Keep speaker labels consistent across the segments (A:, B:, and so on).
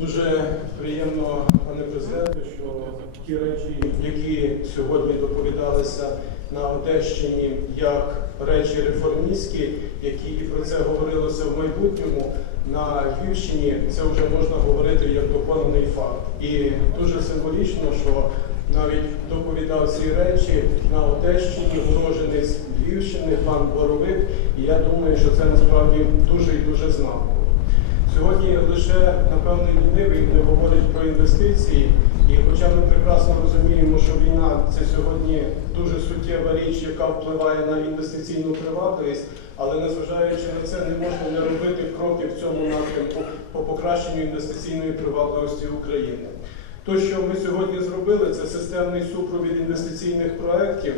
A: Дуже приємно, пане президенте, що ті речі, які сьогодні доповідалися на Одещині, як речі реформістські, які і про це говорилося в майбутньому, на Львівщині це вже можна говорити як доконаний факт. І дуже символічно, що навіть доповідав ці речі на Одещині, уродженець Львівщини, пан Боровик. І я думаю, що це насправді дуже і дуже знаково. Сьогодні лише напевно лінивий не говорить про інвестиції, і хоча ми прекрасно розуміємо, що війна це сьогодні дуже суттєва річ, яка впливає на інвестиційну привабливість, але незважаючи на це, не можна не робити кроки в цьому напрямку по покращенню інвестиційної привабливості України. То, що ми сьогодні зробили, це системний супровід інвестиційних проєктів.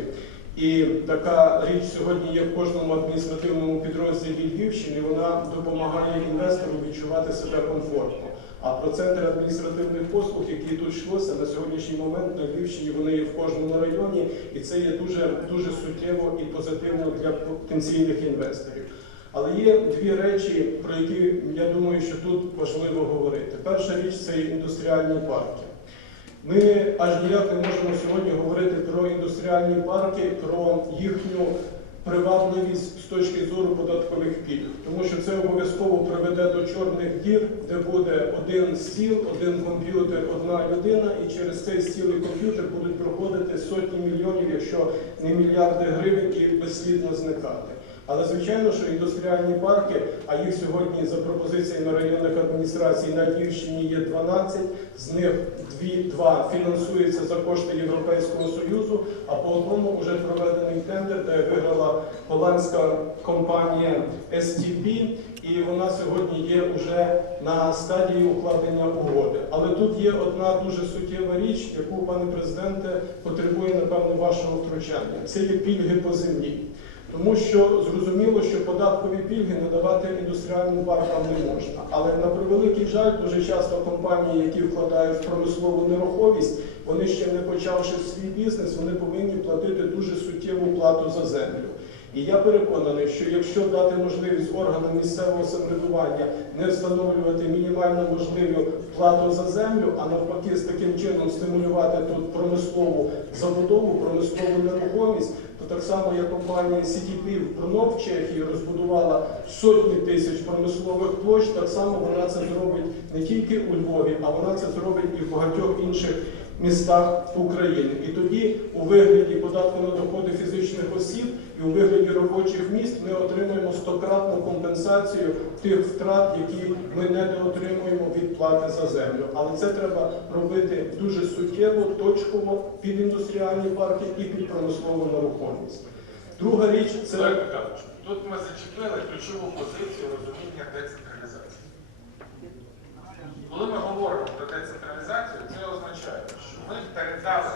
A: І така річ сьогодні є в кожному адміністративному підрозділі Львівщини. Вона допомагає інвестору відчувати себе комфортно. А про центр адміністративних послуг, які тут йшлося на сьогоднішній момент на Львівщині, вони є в кожному районі, і це є дуже дуже суттєво і позитивно для потенційних інвесторів. Але є дві речі, про які я думаю, що тут важливо говорити. Перша річ це індустріальні парки. Ми аж ніяк не можемо сьогодні говорити про індустріальні парки, про їхню привабливість з точки зору податкових пільг, тому що це обов'язково приведе до чорних дір, де буде один стіл, один комп'ютер, одна людина, і через цей стіл і комп'ютер будуть проходити сотні мільйонів, якщо не мільярди гривень, і безслідно зникати. Але звичайно, що індустріальні парки, а їх сьогодні за пропозиціями районних адміністрацій на Львівщині є 12, з них дві, два фінансуються за кошти Європейського Союзу, а по одному вже проведений тендер, де виграла голландська компанія STP, і вона сьогодні є вже на стадії укладення угоди. Але тут є одна дуже суттєва річ, яку, пане президенте, потребує, напевно, вашого втручання. Це є пільги по землі. Тому що зрозуміло, що податкові пільги надавати індустріальним паркам не можна. Але на превеликий жаль, дуже часто компанії, які вкладають в промислову нерухомість, вони ще не почавши свій бізнес, вони повинні платити дуже суттєву плату за землю. І я переконаний, що якщо дати можливість органам місцевого самоврядування не встановлювати мінімально можливу плату за землю, а навпаки, з таким чином стимулювати тут промислову забудову, промислову нерухомість, то так само як компанія CTP в Брно в Чехії розбудувала сотні тисяч промислових площ, так само вона це зробить не тільки у Львові, а вона це зробить і в багатьох інших містах України. І тоді у вигляді податку на доходи фізичних осіб і у вигляді робочих міст ми отримуємо стократну компенсацію тих втрат, які ми не отримуємо від плати за землю. Але це треба робити дуже суттєво, точково під індустріальні парки і під промислову нерухомість. Друга річ це
B: тут ми зачепили ключову позицію розуміння децентралізації. Коли ми говоримо про децентралізацію, це означає, що? Ми передали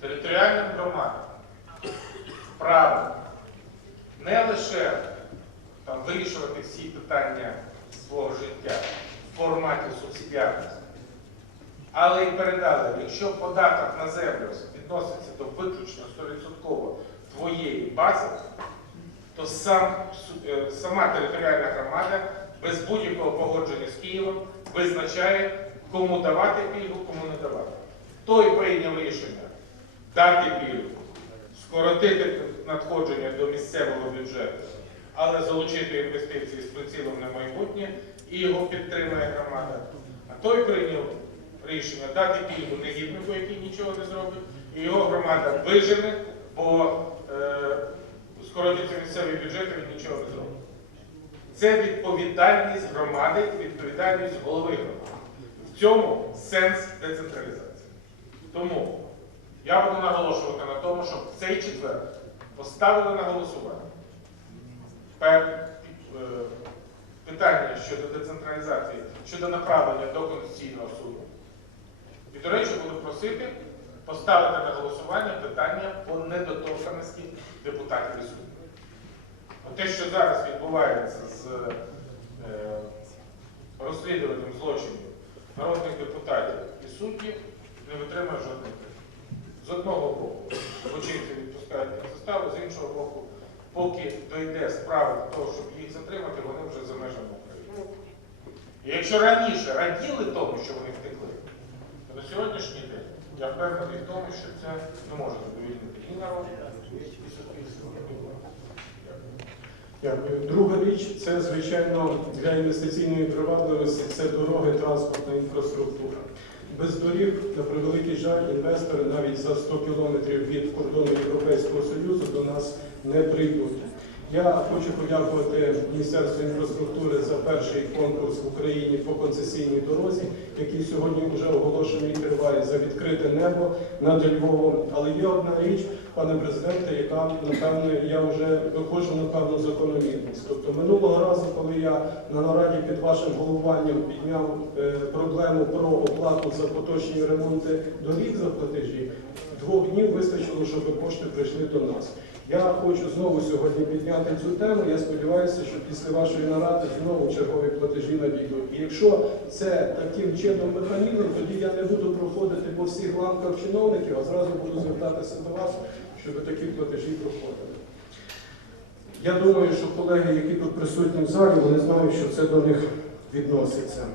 B: територіальним громадам право не лише там, вирішувати всі питання свого життя в форматі субсидіарності, але й передали, якщо податок на землю відноситься до виключно 100% твоєї бази, то сам, е, сама територіальна громада без будь-якого погодження з Києвом визначає, кому давати пільгу, кому не давати. Той прийняв рішення дати пільгу, скоротити надходження до місцевого бюджету, але залучити інвестиції з прицілом на майбутнє і його підтримує громада. А той прийняв рішення дати пільгу негіднику, який нічого не зробить, і його громада вижене, бо е, скоротиться місцевий бюджет, він нічого не зробить. Це відповідальність громади, відповідальність голови громади. В цьому сенс децентралізації. Тому я буду наголошувати на тому, щоб цей четвер поставили на голосування е, питання щодо децентралізації, щодо направлення до Конституційного суду. І, до речі, буду просити поставити на голосування питання по недоторканості депутатів і суддів. Те, що зараз відбувається з е, розслідуванням злочинів народних депутатів і суддів, не витримує жодних критики. З одного боку, злочинці відпускають під заставу, з іншого боку, поки дойде справа до того, щоб їх затримати, вони вже за межами України. І якщо раніше раділи тому, що вони втекли, то на сьогоднішній день я впевнений в тому, що це не може задовільнити і народ, і.
A: Дякую. Друга річ це, звичайно, для інвестиційної привабливості це дороги, транспортна інфраструктура. Без доріг, на превеликий жаль, інвестори навіть за 100 кілометрів від кордону Європейського Союзу до нас не прийдуть. Я хочу подякувати Міністерству інфраструктури за перший конкурс в Україні по концесійній дорозі, який сьогодні вже оголошений і триває за відкрите небо над Львовом. Але є одна річ, пане президенте, яка напевно я вже виходжу на певну закономірність. Тобто минулого разу, коли я на нараді під вашим головуванням підняв е, проблему про оплату за поточні ремонти доріг за платежі, двох днів вистачило, щоб кошти прийшли до нас. Я хочу знову сьогодні підняти цю тему. Я сподіваюся, що після вашої наради знову чергові платежі надійдуть. І якщо це таким чином механізм, тоді я не буду проходити по всіх ланках чиновників, а зразу буду звертатися до вас, щоб такі платежі проходили. Я думаю, що колеги, які тут присутні в залі, вони знають, що це до них відноситься.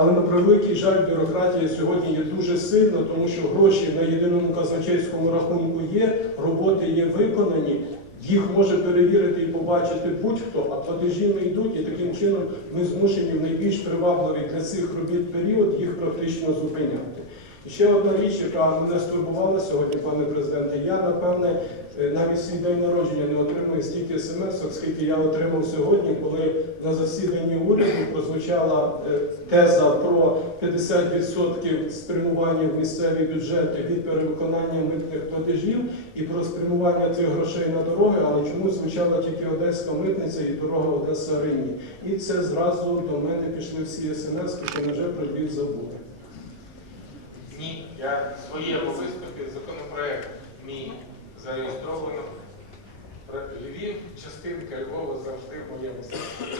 A: Але на превеликий жаль, бюрократія сьогодні є дуже сильна, тому що гроші на єдиному казначейському рахунку є, роботи є виконані, їх може перевірити і побачити будь-хто, а платежі не йдуть, і таким чином ми змушені в найбільш привабливий для цих робіт період їх практично зупиняти. Ще одна річ, яка мене стурбувала сьогодні, пане президенте, я напевне е, навіть свій день народження не отримую стільки смс, скільки я отримав сьогодні, коли на засіданні уряду прозвучала е, теза про 50% спрямування в місцеві бюджети від перевиконання митних платежів і про спрямування цих грошей на дороги, але чомусь звучала тільки Одеська митниця і дорога Одеса Рині. І це зразу до мене пішли всі смс, які вже про Львів забули.
B: Я в своєму виступі законопроект мій зареєстровано. Львів, частинка Львова завжди в моєму серці.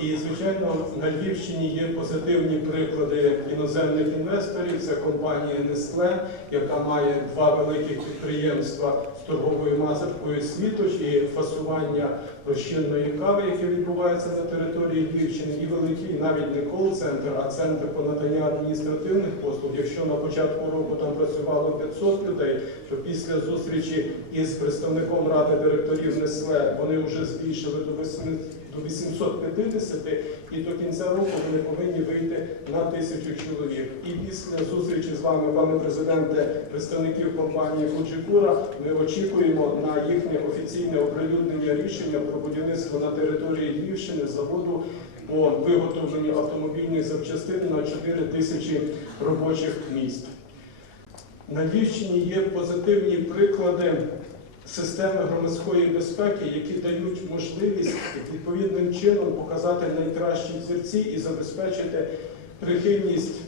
A: І, звичайно, на Львівщині є позитивні приклади іноземних інвесторів. Це компанія Nestle, яка має два великих підприємства з торговою мазеркою світоч і фасування розчинної кави, яке відбувається на території Львівщини, і великий навіть не кол-центр, а центр по наданню адміністративних послуг. Якщо на початку року там працювало 500 людей, то після зустрічі із представником ради директорів Nestle вони вже збільшили до 8 до 850, і до кінця року вони повинні вийти на тисячу чоловік. І після зустрічі з вами, пане президенте, представників компанії Фуджикура, ми очікуємо на їхнє офіційне оприлюднення рішення про будівництво на території Львівщини заводу по виготовленню автомобільних запчастин на 4 тисячі робочих місць. На Львівщині є позитивні приклади системи громадської безпеки, які дають можливість відповідним чином показати найкращі взірці і забезпечити прихильність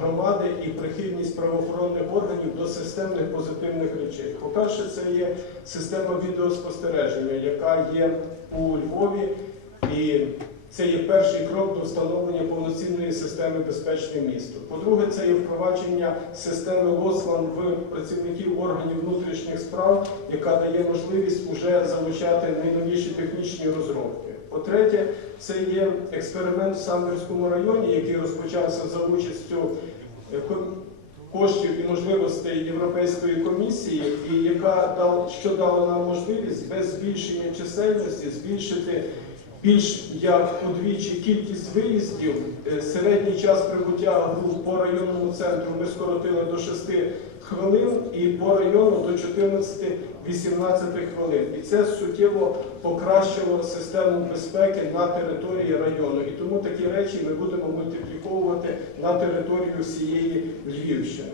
A: громади і прихильність правоохоронних органів до системних позитивних речей. По-перше, це є система відеоспостереження, яка є у Львові, і це є перший крок до встановлення повноцінної системи безпечне місто. По-друге, це є впровадження системи ЛОСЛАН в працівників органів внутрішніх справ, яка дає можливість уже залучати найновіші технічні розробки. По-третє, це є експеримент в Самбірському районі, який розпочався за участю е, коштів і можливостей Європейської комісії, і яка дала, що дала нам можливість без збільшення чисельності збільшити більш як удвічі кількість виїздів. Е, Середній час прибуття груп по районному центру ми скоротили до 6 хвилин і по району до 14-18 хвилин. І це суттєво покращило систему безпеки на території району. І тому такі речі ми будемо мультипліковувати на територію всієї Львівщини.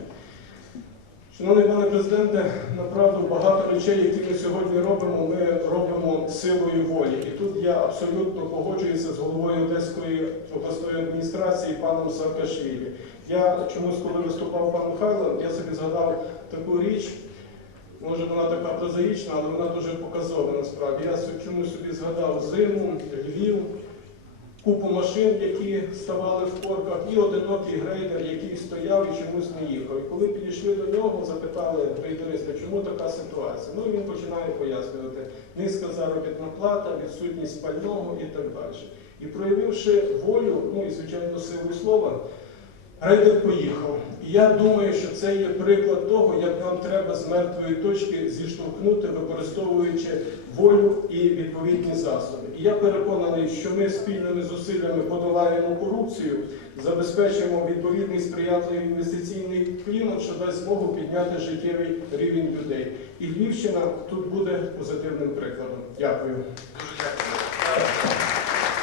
A: Шановний пане президенте, направду багато речей, які ми сьогодні робимо, ми робимо силою волі. І тут я абсолютно погоджуюся з головою Одеської обласної адміністрації паном Саакашвілі. Я чомусь, коли виступав пан Михайло, я собі згадав таку річ. Може, вона така прозаїчна, але вона дуже показова насправді. Я чомусь собі згадав зиму, Львів, купу машин, які ставали в корках, і одинокий грейдер, який стояв і чомусь не їхав. І коли підійшли до нього, запитали грейдериста, чому така ситуація. Ну він починає пояснювати. Низька заробітна плата, відсутність пального і так далі. І проявивши волю, ну і звичайно силу слова, рейдер поїхав. І я думаю, що це є приклад того, як нам треба з мертвої точки зіштовхнути, використовуючи волю і відповідні засоби. І я переконаний, що ми спільними зусиллями подолаємо корупцію, забезпечимо відповідний сприятливий інвестиційний клімат, що дасть змогу підняти життєвий рівень людей. І Львівщина тут буде позитивним прикладом. Дякую.
B: Дуже дякую.